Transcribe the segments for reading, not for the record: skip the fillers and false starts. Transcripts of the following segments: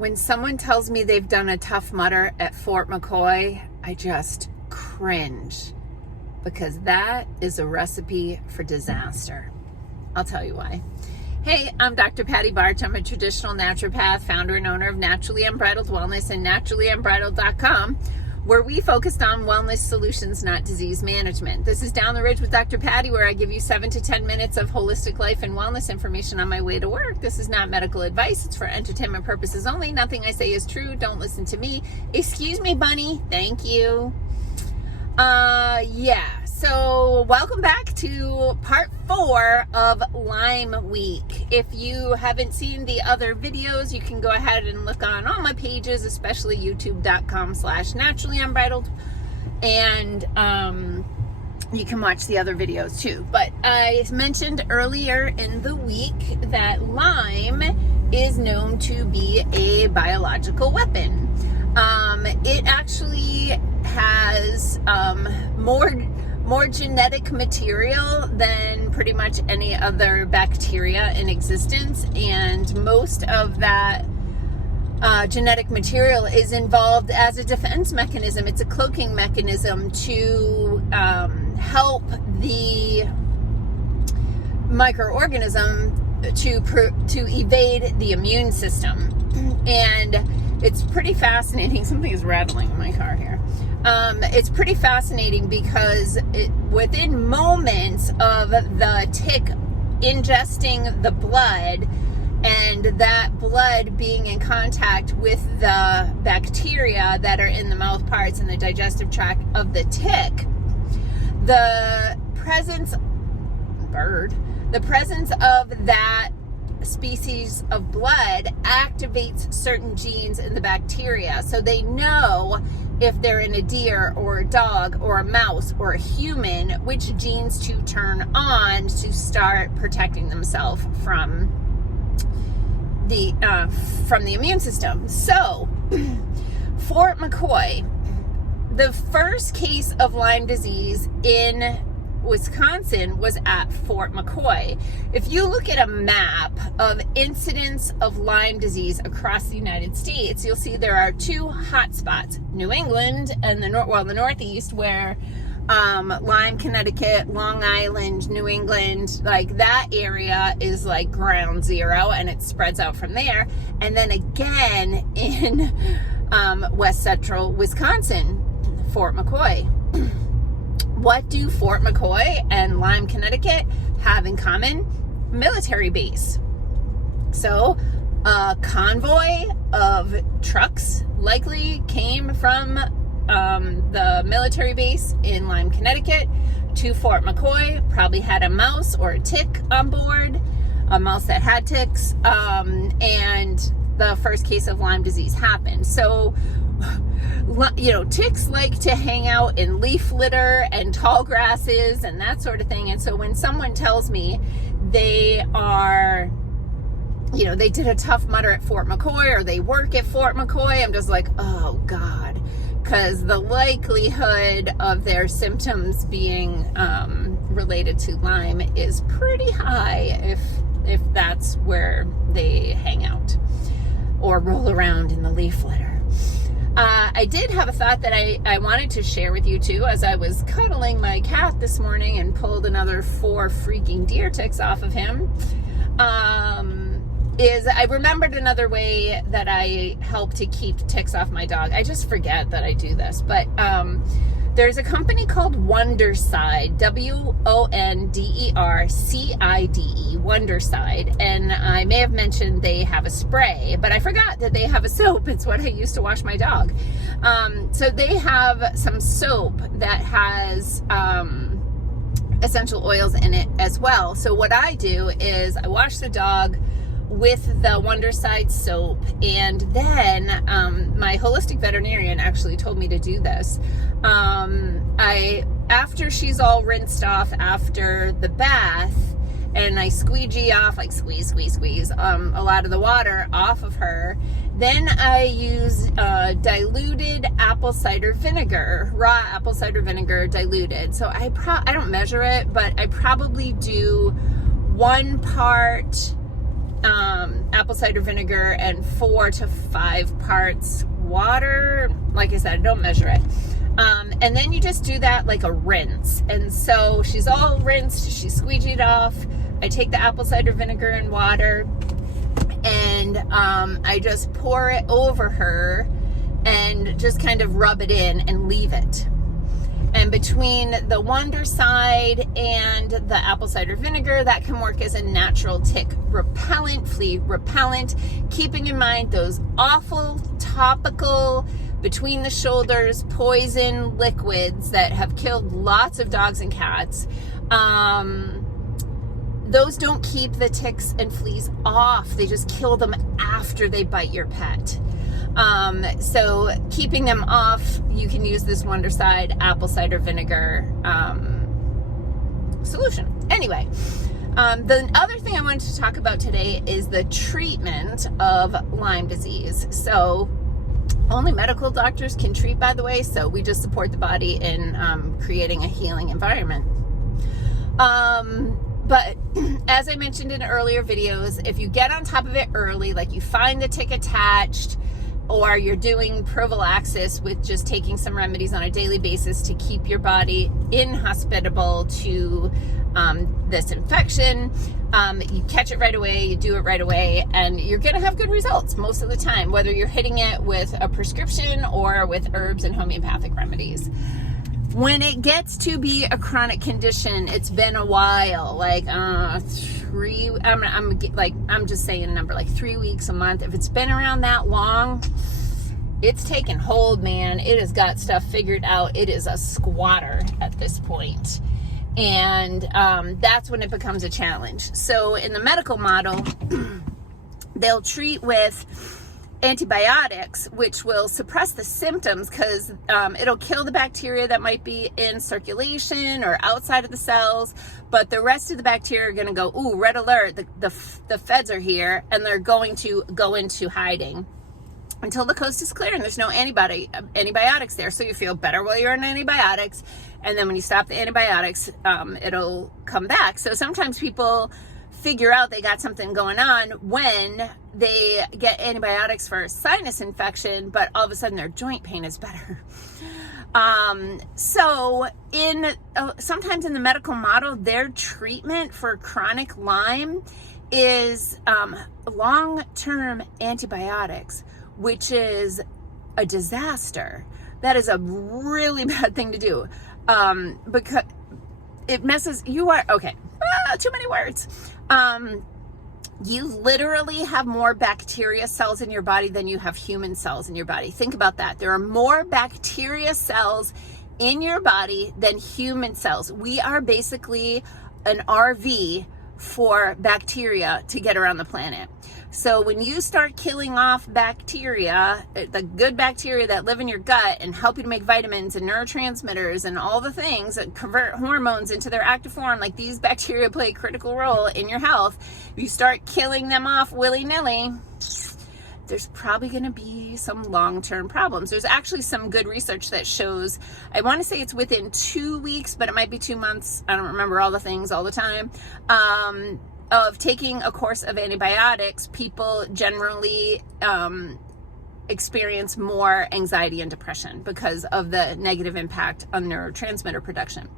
When someone tells me they've done a Tough Mudder at Fort McCoy, I just cringe, because that is a recipe for disaster. I'll tell you why. Hey, I'm Dr. Patty Barch. I'm a traditional naturopath, founder and owner of Naturally Unbridled Wellness and naturallyunbridled.com, where we focused on wellness solutions, not disease management. This is Down the Ridge with Dr. Patty, where I give you 7 to 10 minutes of holistic life and wellness information on my way to work. This is not medical advice. It's for entertainment purposes only. Nothing I say is true. Don't listen to me. Excuse me, bunny. Thank you. So welcome back to part 4 of LYME week. If you haven't seen the other videos, you can go ahead and look on all my pages, especially youtube.com/naturallyunbridled, and you can watch the other videos too. But I mentioned earlier in the week that LYME is known to be a biological weapon. It actually has more genetic material than pretty much any other bacteria in existence, and most of that genetic material is involved as a defense mechanism. It's a cloaking mechanism to help the microorganism to evade the immune system. And it's pretty fascinating. Something is rattling in my car here. It's pretty fascinating because within moments of the tick ingesting the blood and that blood being in contact with the bacteria that are in the mouth parts and the digestive tract of the tick, the presence of that species of blood activates certain genes in the bacteria, so they know if they're in a deer or a dog or a mouse or a human, which genes to turn on to start protecting themselves from the immune system. So Fort McCoy, the first case of Lyme disease in Wisconsin was at Fort McCoy. If you look at a map of incidence of Lyme disease across the United States, you'll see there are 2 hot spots, New England and the Northeast, where Lyme, Connecticut, Long Island, New England, like that area is like ground zero, and it spreads out from there. And then again in West Central Wisconsin, Fort McCoy. What do Fort McCoy and Lyme, Connecticut have in common? Military base. So a convoy of trucks likely came from the military base in Lyme, Connecticut to Fort McCoy, probably had a mouse or a tick on board, a mouse that had ticks, and the first case of Lyme disease happened. So, you know, ticks like to hang out in leaf litter and tall grasses and that sort of thing. And so when someone tells me they are, you know, they did a Tough Mudder at Fort McCoy or they work at Fort McCoy, I'm just like, oh God, because the likelihood of their symptoms being related to Lyme is pretty high if that's where they hang out or roll around in the leaf litter. I did have a thought that I wanted to share with you too, as I was cuddling my cat this morning and pulled another 4 freaking deer ticks off of him. Is I remembered another way that I help to keep ticks off my dog. I just forget that I do this, but there's a company called Wondercide, WONDERCIDE, Wondercide, and I may have mentioned they have a spray, but I forgot that they have a soap. It's what I use to wash my dog. So they have some soap that has essential oils in it as well. So what I do is I wash the dog with the Wondercide soap, and then my holistic veterinarian actually told me to do this. After she's all rinsed off after the bath, and I squeegee off, like squeeze a lot of the water off of her, then I use diluted apple cider vinegar, raw apple cider vinegar diluted. So I don't measure it, but I probably do 1 part apple cider vinegar and 4 to 5 parts water. Like I said, I don't measure it. And then you just do that like a rinse. And so she's all rinsed, she's squeegeed off. I take the apple cider vinegar and water, and I just pour it over her and just kind of rub it in and leave it. And between the Wonder Side and the apple cider vinegar, that can work as a natural tick repellent, flea repellent, keeping in mind those awful topical between the shoulders poison liquids that have killed lots of dogs and cats. Those don't keep the ticks and fleas off. They just kill them after they bite your pet. So keeping them off, you can use this Wonder Side apple cider vinegar solution. Anyway, the other thing I wanted to talk about today is the treatment of Lyme disease. So only medical doctors can treat, by the way, so we just support the body in creating a healing environment. But as I mentioned in earlier videos, if you get on top of it early, like you find the tick attached, or you're doing prophylaxis with just taking some remedies on a daily basis to keep your body inhospitable to this infection, you catch it right away, you do it right away, and you're going to have good results most of the time, whether you're hitting it with a prescription or with herbs and homeopathic remedies. When it gets to be a chronic condition, it's been a while, like I'm just saying a number, like 3 weeks, a month. If it's been around that long, it's taken hold, man. It has got stuff figured out. It is a squatter at this point. And that's when it becomes a challenge. So in the medical model, they'll treat with antibiotics, which will suppress the symptoms because it'll kill the bacteria that might be in circulation or outside of the cells, but the rest of the bacteria are going to go, ooh, red alert, the feds are here, and they're going to go into hiding until the coast is clear and there's no antibiotics there. So you feel better while you're on antibiotics, and then when you stop the antibiotics, it'll come back. So sometimes people figure out they got something going on when they get antibiotics for a sinus infection, but all of a sudden their joint pain is better. So sometimes in the medical model, their treatment for chronic Lyme is long-term antibiotics, which is a disaster. That is a really bad thing to do, because it messes you are okay. Too many words. You literally have more bacteria cells in your body than you have human cells in your body. Think about that. There are more bacteria cells in your body than human cells. We are basically an RV for bacteria to get around the planet. So when you start killing off bacteria, the good bacteria that live in your gut and help you to make vitamins and neurotransmitters and all the things that convert hormones into their active form, like these bacteria play a critical role in your health. If you start killing them off willy-nilly, there's probably going to be some long-term problems. There's actually some good research that shows, I want to say it's within 2 weeks, but it might be 2 months. I don't remember all the things all the time. Of taking a course of antibiotics, people generally experience more anxiety and depression because of the negative impact on neurotransmitter production.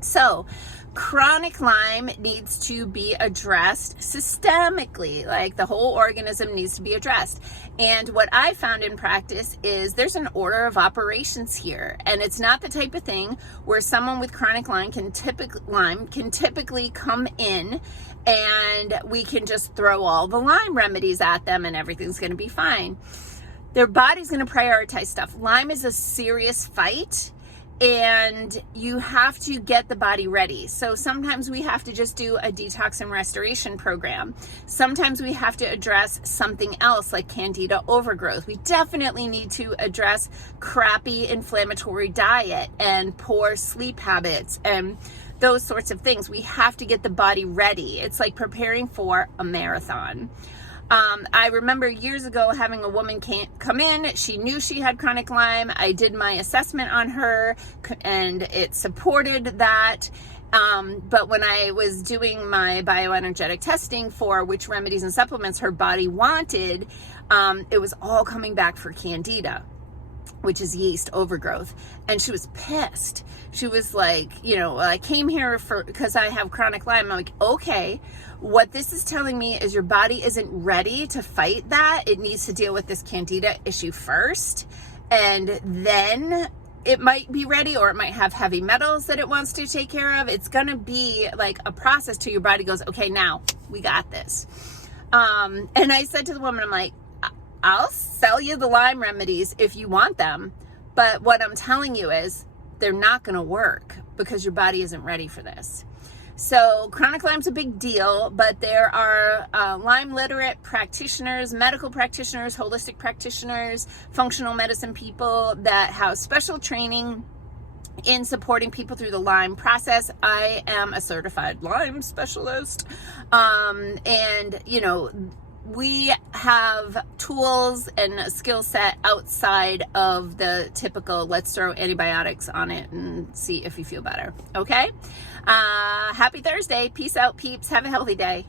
So chronic Lyme needs to be addressed systemically, like the whole organism needs to be addressed. And what I found in practice is there's an order of operations here, and it's not the type of thing where someone with chronic Lyme can typically come in and we can just throw all the Lyme remedies at them and everything's going to be fine. Their body's going to prioritize stuff. Lyme is a serious fight, and you have to get the body ready. So sometimes we have to just do a detox and restoration program. Sometimes we have to address something else like candida overgrowth. We definitely need to address crappy inflammatory diet and poor sleep habits and those sorts of things. We have to get the body ready. It's like preparing for a marathon. I remember years ago having a woman come in. She knew she had chronic Lyme. I did my assessment on her and it supported that. But when I was doing my bioenergetic testing for which remedies and supplements her body wanted, it was all coming back for candida, which is yeast overgrowth. And she was pissed. She was like, you know, I came here because I have chronic Lyme. I'm like, okay, what this is telling me is your body isn't ready to fight that. It needs to deal with this candida issue first. And then it might be ready, or it might have heavy metals that it wants to take care of. It's going to be like a process till your body goes, okay, now we got this. And I said to the woman, I'm like, I'll sell you the Lyme remedies if you want them. But what I'm telling you is they're not going to work because your body isn't ready for this. So chronic Lyme's a big deal, but there are Lyme literate practitioners, medical practitioners, holistic practitioners, functional medicine people that have special training in supporting people through the Lyme process. I am a certified Lyme specialist. And, you know, we have tools and a skill set outside of the typical, let's throw antibiotics on it and see if you feel better. Okay? Happy Thursday. Peace out, peeps. Have a healthy day.